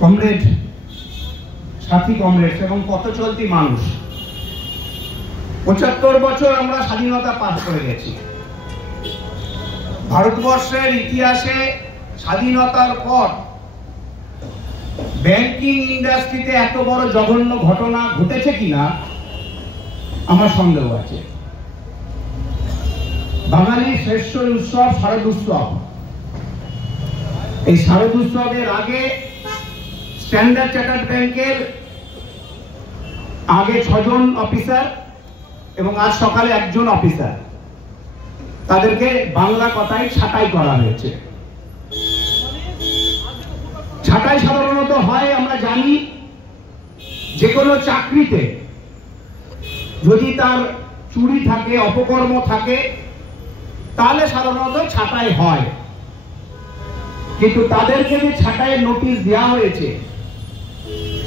Comrade, সাথী comrade এবং পথ চলতি মানুষ, ৭৫ বছর আমরা স্বাধীনতা পার করে গেছি। ভারতবর্ষের ইতিহাসে স্বাধীনতার পর ব্যাংকিং ইন্ডাস্ট্রিতে এত বড় জঘন্য ঘটনা ঘটেছে কিনা আমার সন্দেহ আছে। বাঙালির শ্রেষ্ঠ উৎসব শারদোৎসব। এই শারদোৎসবের আগে স্ট্যান্ডার্ড চার্টার্ড ব্যাংকের আগে 6 জন অফিসার এবং আজ সকালে 1 জন অফিসার, তাদেরকে বাংলা কথায় ছাঁটাই করা হয়েছে। ছাঁটাই সাধারণত হয়, আমরা জানি, যে কোনো চাকরিতে যদি তার চুরি থাকে, অপকর্ম থাকে, তাহলে সাধারণত ছাঁটাই হয়। কিন্তু তাদেরকে যে ছাঁটাইয়ের নোটিশ দেওয়া হয়েছে,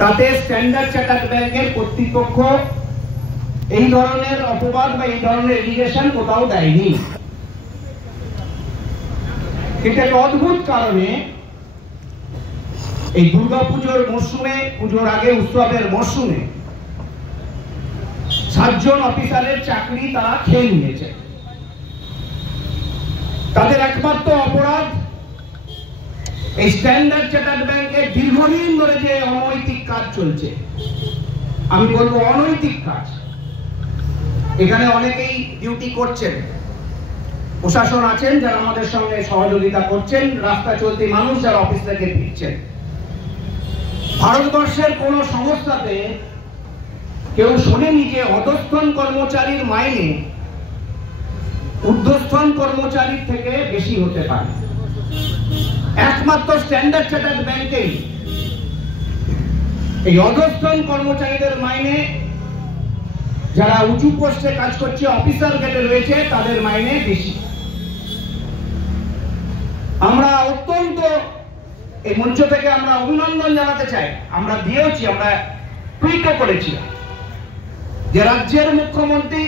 তাতে স্ট্যান্ডার্ড চার্টার্ড ব্যাংকের কর্তৃপক্ষ এই ধরনের অপবাদ বা এই ধরনের এলিগেশন কোথাও দেয়নি। কিন্তু একটা অদ্ভুত কারণে এই দুর্গাপুজোর মরশুমে, পুজোর আগে উৎসবের মরশুমে 7 জন অফিসারের চাকরি তারা খেয়ে নিয়েছে। তাদের একমাত্র অপরাধ এই স্ট্যান্ডার্ড চার্টার্ড ব্যাংকে দীর্ঘদিন ধরে যে অনৈতিক কাজ চলছে, আমি বলবো অনৈতিক কাজ। এখানে অনেকেই ডিউটি করছেন, প্রশাসন আছেন যারা আমাদের সঙ্গে সহযোগিতা করছেন, রাস্তা চলতি মানুষ যারা অফিস থেকে ফিরছেন। ভারতবর্ষের কোন সংস্থাতে কেউ শোনেনি যে অধস্তন কর্মচারীর মাইনে ঊর্ধ্বস্তন কর্মচারীর থেকে বেশি হতে পারে। একমাত্র স্ট্যান্ডার্ড চার্টার্ড ব্যাংকেই এই অধস্তন কর্মচারীদের মাইনে, যারা উঁচু পোস্টে কাজ করছে, অফিসার গ্রেডে রয়েছে, তাদের মাইনে বেশি। আমরা অত্যন্ত এই মঞ্চ থেকে আমরা অভিনন্দন জানাতে চাই, আমরা দিয়েছি, আমরা টুইটও করেছি যে রাজ্যের মুখ্যমন্ত্রী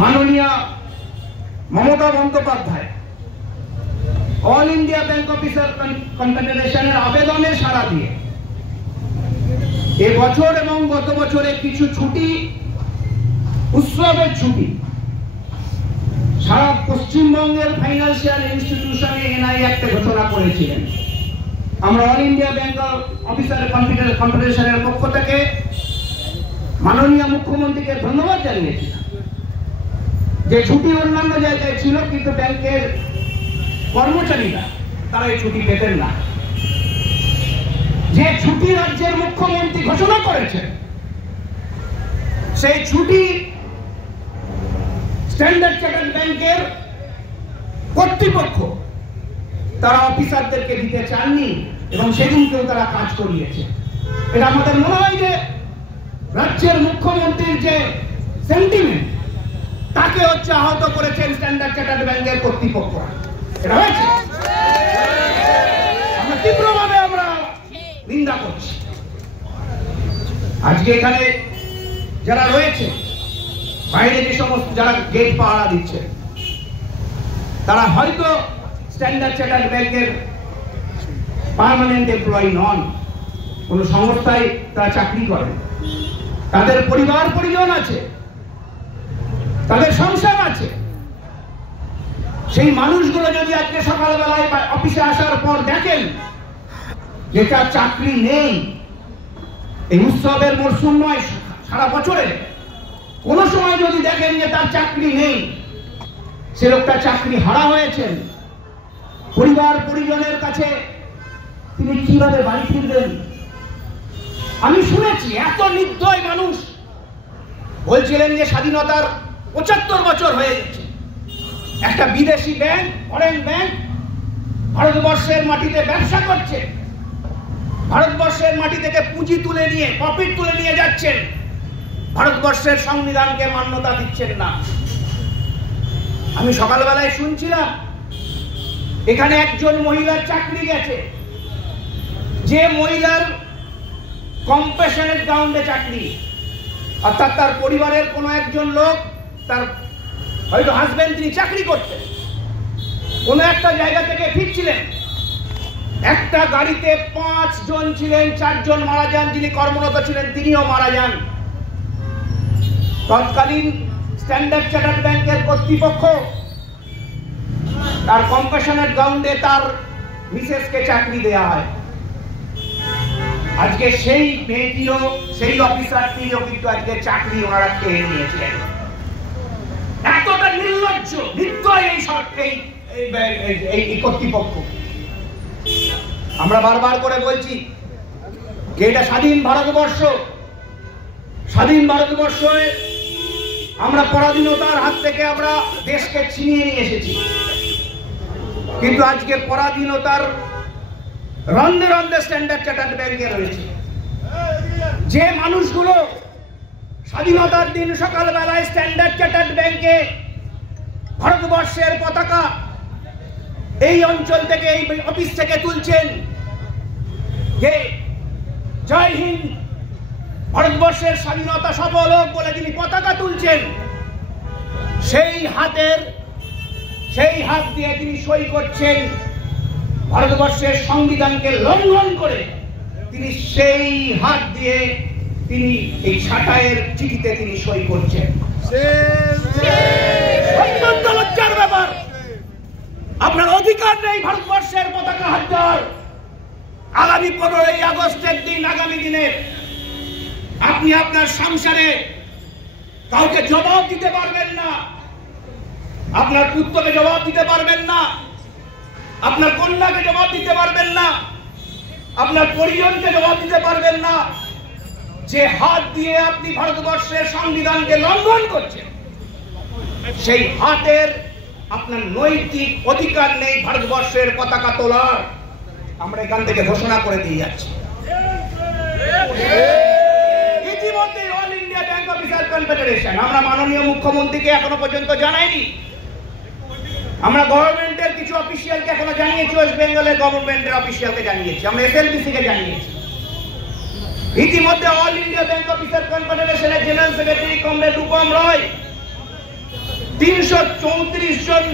মাননীয় Mamata Bandyopadhyay all India bank officer কনফেডারেশনের আবেদনে সাড়া দিয়ে এবছর এবং গত বছরে কিছু ছুটি, উৎসবের ছুটি সারা পশ্চিমবঙ্গের ফাইন্যান্সিয়াল ইনস্টিটিউশনে এনআই একটা ঘোষণা করেছিলেন। আমরা অল ইন্ডিয়া ব্যাংক অফিসার কনফেডারেশনের পক্ষ থেকে মাননীয় মুখ্যমন্ত্রীকে ধন্যবাদ জানিয়েছিলাম যে ছুটি অন্যান্য জায়গায় ছিল, কিন্তু ব্যাংকের কর্মচারীরা তারা এই ছুটি পেতেন না। যে ছুটি রাজ্যের মুখ্যমন্ত্রী ঘোষণা করেছেন, সেই ছুটি স্ট্যান্ডার্ড চার্টার্ড ব্যাংকের কর্তৃপক্ষ তারা অফিসারদেরকে দিতে চাননি এবং সেদিনকেও তারা কাজ করিয়েছে। এটা আমাদের মনে হয় যে রাজ্যের মুখ্যমন্ত্রীর যে সেন্টিমেন্ট, তাকে আহত করেছেন স্ট্যান্ডার্ড চার্টার্ড ব্যাংকের কর্তৃপক্ষ। এটা হয়েছে, আমরা তীব্রভাবে আমরা নিন্দা করছি। আজকে এখানে যারা রয়েছে, বাইরে যে সমস্ত যারা গেট পাহারা দিচ্ছে, তারা হয়তো স্ট্যান্ডার্ড চার্টার্ড ব্যাংকের পার্মানেন্ট এমপ্লয়ি নন, কোন সংস্থায় তারা চাকরি করেন, তাদের পরিবার পরিজন আছে, তাদের সংসার আছে। সেই মানুষগুলো যদি আজকে সকালবেলায় অফিসে আসার পর দেখেন যে তার চাকরি নেই, এই উৎসবের মরশুম নয়, সারা বছরে কোন সময় যদি দেখেন যে তার চাকরি নেই, সে লোকটা চাকরি হারা হয়েছেন, পরিবার পরিজনের কাছে তিনি কিভাবে বাড়ি ফিরবেন? আমি শুনেছি এত নির্দয় মানুষ বলছিলেন যে স্বাধীনতার ৭৫ বছর হয়ে গেছে, একটা বিদেশি ব্যাংক, ফরেন ব্যাংক ভারতবর্ষের মাটিতে ব্যবসা করছে, ভারতবর্ষের মাটি থেকে পুঁজি তুলে নিয়ে, প্রফিট তুলে নিয়ে যাচ্ছেন, ভারতবর্ষের সংবিধানকে মান্যতা দিচ্ছেন না। আমি সকালবেলায় শুনছিলাম এখানে একজন মহিলার চাকরি গেছে, যে মহিলার কম্প্যাশনেট গ্রাউন্ডে চাকরি, অর্থাৎ তার পরিবারের কোনো একজন লোক, তার হয়তো হাজবেন্ড, তিনি চাকরি করতেন, কোনো একটা জায়গা থেকে ফিরছিলেন, একটা গাড়িতে 5 জন ছিলেন, 4 জন মারা যান, যিনি কর্মরত ছিলেন তিনিও মারা যান। তৎকালীন স্ট্যান্ডার্ড চার্টার্ড ব্যাংকের কর্তৃপক্ষ তার কম্প্যাশনেট গ্রাউন্ডে তার মিসেসকে চাকরি দেয়া হয়। আজকে সেই মেয়েটিও, সেই অফিসারটিও কিন্তু আজকে চাকরি ওনারা খেয়ে নিয়েছিলেন। এতটা নির্লজ্জ, নির্দয় এই কর্তৃপক্ষ। আমরা বারবার করে বলছি যে এটা স্বাধীন ভারতবর্ষ, স্বাধীন ভারতবর্ষে আমরা পরাধীনতার হাত থেকে আমরা দেশকে ছিনিয়ে নিয়ে এসেছি, কিন্তু আজকে পরাধীনতার রন্ধে রন্ধে স্ট্যান্ডার্ড চার্টার্ড ব্যাংকে রয়েছে। যে মানুষগুলো স্বাধীনতার দিন সকালবেলায় স্ট্যান্ডার্ড চার্টার্ড ব্যাংকে ভারতবর্ষের পতাকা এই অঞ্চল থেকে, এই অফিস থেকে তুলছেন যে জয় হিন্দ, ভারতবর্ষের স্বাধীনতা সফল হোক বলে যিনি পতাকা তুলছেন, সেই হাত দিয়ে তিনি সই করছেন ভারতবর্ষের সংবিধানকে লঙ্ঘন করে। তিনি সেই হাত দিয়ে তিনি এই ছাঁটাইয়ের চিঠিতে তিনি সই করছেন। অত্যন্ত লজ্জার ব্যাপার। আপনার অধিকার নেই ভারতবর্ষের পতাকা হাত দেওয়ার। আগামী 15ই আগস্টের দিন, আগামী দিনে আপনি আপনার সংসারে কাউকে জবাব দিতে পারবেন না, আপনার পুত্রকে জবাব দিতে পারবেন না, আপনার কন্যাকে জবাব দিতে পারবেন না, আপনার পরিজনকে জবাব দিতে পারবেন না। যে হাত দিয়ে আপনি ভারতবর্ষের সংবিধানকে লঙ্ঘন করছেন, সেই হাতের আপনার নৈতিক অধিকার নেই ভারতবর্ষের পতাকা তোলার। আমরা এখান থেকে ঘোষণা করে দিয়ে যাচ্ছি। ইতিমধ্যে all India bank officer confederation, আমরা মাননীয় মুখ্যমন্ত্রীকে এখনো পর্যন্ত জানাইনি, আমরা গভর্নমেন্টের কিছু অফিসিয়ালকে এখনো জানিয়েছি, ওয়েস্ট বেঙ্গলের গভর্নমেন্টের অফিসিয়ালকে জানিয়েছি, আমরা এসএলবিসি কে জানিয়েছি। ইতিমধ্যে অল ইন্ডিয়া ব্যাংক অফিসার কনফেডারেশনের general secretary comrade Rupam Roy 334 জন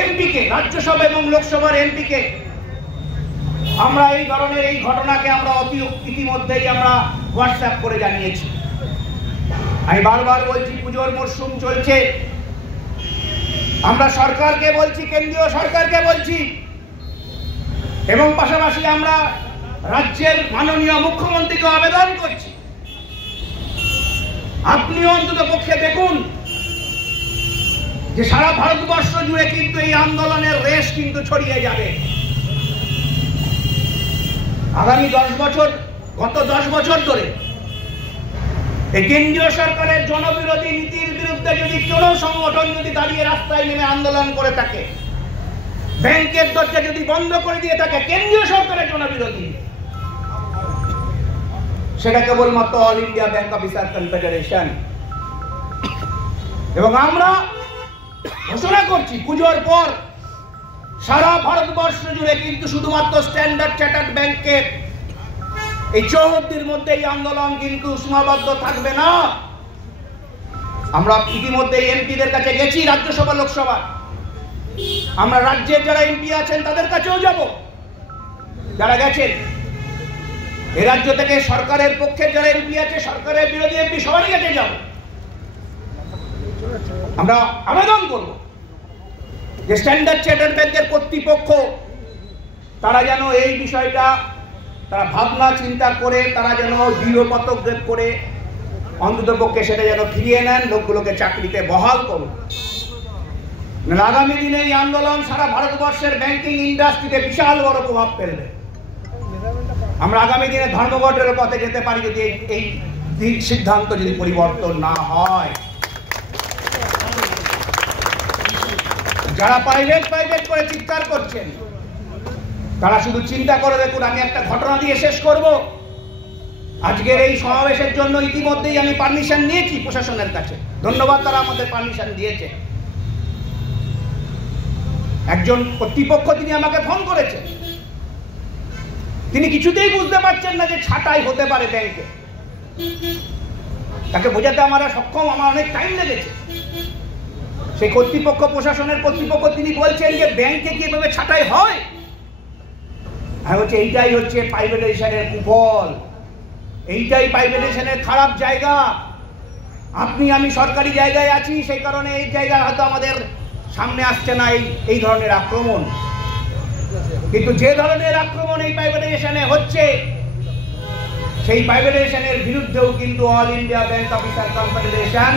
এমপিকে, রাজ্যসভা এবং লোকসভার এমপিকে আমরা এই ধরনের এই ঘটনাকে আমরা ইতিমধ্যেই আমরা হোয়াটসঅ্যাপ করে জানিয়েছি। আমি বারবার বলছি, পুজোর মরশুম চলছে, আমরা সরকারকে বলছি, কেন্দ্রীয় সরকারকে বলছি, এবং পাশাপাশি আমরা রাজ্যের মাননীয় মুখ্যমন্ত্রীকে আবেদন করছি, আপনি অন্তত পক্ষে দেখুন যে সারা ভারতবর্ষ জুড়ে কিন্তু এই আন্দোলনের রেশ কিন্তু ছড়িয়ে যাবে। আগামী 10 বছর, গত 10 বছর ধরে এই কেন্দ্রীয় সরকারের জনবিরোধী নীতির বিরুদ্ধে যদি কোনো সংগঠন যদি দাঁড়িয়ে রাস্তায় নেমে আন্দোলন করে থাকে, ব্যাংকের দরজা যদি বন্ধ করে দিয়ে থাকে কেন্দ্রীয় সরকারের জনবিরোধী, সেটা কেবলমাত্র all India bank officer confederation. এবং আমরা ঘোষণা করছি, পুজোর পর সারা ভারতবর্ষ জুড়ে কিন্তু শুধুমাত্র স্ট্যান্ডার্ড চার্টার্ড ব্যাংকের এই চৌহদ্দির মধ্যে এই আন্দোলন কিন্তু সীমাবদ্ধ থাকবে না। আমরা ইতিমধ্যে এমপিদের কাছে গেছি, রাজ্যসভা লোকসভা, আমরা রাজ্যের যারা এমপি আছেন তাদের কাছেও যাব, যারা গেছেন এই রাজ্য থেকে, সরকারের পক্ষে যারা এমপি আছে, সরকারের বিরোধী এমপি, সবারই কাছে যাব। আমরা আবেদন করব যে স্ট্যান্ডার্ড চার্টার্ড ব্যাংকের কর্তৃপক্ষ তারা যেন এই বিষয়টা তারা ভাবনা চিন্তা করে, তারা যেন দৃঢ় পদক্ষেপ করে অন্তত পক্ষে সেটা যেন ফিরিয়ে নেন, লোকগুলোকে চাকরিতে বহাল করুন। আগামী দিনে এই আন্দোলন সারা ভারতবর্ষের ব্যাংকিং ইন্ডাস্ট্রিতে বিশাল বড় প্রভাব ফেলবে। আমরা আগামী দিনে ধর্মঘটের পথে যেতে পারি যদি এই সিদ্ধান্ত যদি পরিবর্তন না হয়। যারা প্রাইভেট করে চিৎকার করছেন তারা শুধু চিন্তা করে দেখুন। আমি একটা ঘটনা দিয়ে শেষ করব। আজকের এই সমাবেশের জন্য ইতিমধ্যেই আমি পারমিশন নিয়েছি প্রশাসনের কাছে, ধন্যবাদ, তারা আমাদের পারমিশন দিয়েছে। একজন কর্তৃপক্ষ তিনি আমাকে ফোন করেছেন, তিনি কিছুতেই বুঝতে পারছেন না যে ছাঁটাই হতে পারে ব্যাংকে। তাকে বোঝাতে আমরা সক্ষম, আমার অনেক টাইম লেগেছে। সেই কর্তৃপক্ষ, প্রশাসনের কর্তৃপক্ষ, তিনি বলছেন যে ব্যাংকে কি এভাবে ছাঁটাই হয়? এইটাই হচ্ছে প্রাইভেটাইজেশনের কুফল, এইটাই প্রাইভেটাইজেশনের খারাপ জায়গা। আপনি আমি সরকারি জায়গায় আছি, সেই কারণে এই জায়গায় হয়তো আমাদের সামনে আসছে না এই ধরনের আক্রমণ, কিন্তু যে ধরনের আক্রমণ এই প্রাইভেটাইজেশনে হচ্ছে, সেই প্রাইভেটাইজেশনের বিরুদ্ধেও কিন্তু all India bank officer confederation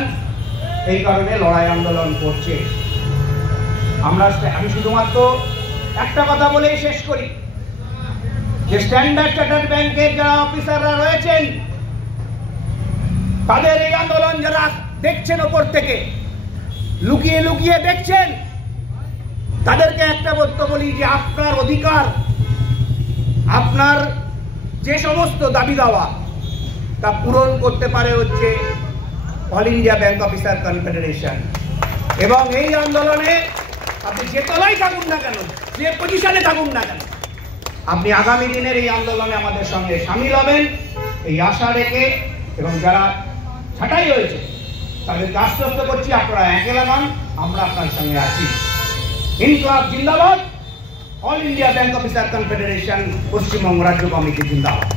এই কারণে লড়াই আন্দোলন করছে। আমি শুধুমাত্র একটা কথা বলেই শেষ করি, যে স্ট্যান্ডার্ড চার্টার্ড ব্যাংকের যারা অফিসাররা রয়েছেন, তাদের এই আন্দোলন যারা দেখছেন ওপর থেকে, লুকিয়ে লুকিয়ে দেখছেন, তাদেরকে একটা বলতে বলি যে আপনার অধিকার, আপনার যে সমস্ত দাবি দাওয়া, তা পূরণ করতে পারে হচ্ছে all India bank officer confederation. এবং এই আন্দোলনে আপনি যে তলায় থাকুন না কেন, যে পজিশনে থাকুন না কেন, আপনি আগামী দিনের এই আন্দোলনে আমাদের সঙ্গে সামিল হবেন এই আশা রেখে, এবং যারা ছাঁটাই হয়েছে তাদেরকে আশ্বস্ত করছি আপনারা একলা নন, আমরা আপনার সঙ্গে আছি। ইনকলাব জিন্দাবাদ, all India bank officer confederation Paschimbanga রাজ্য কমিটি জিন্দাবাদ।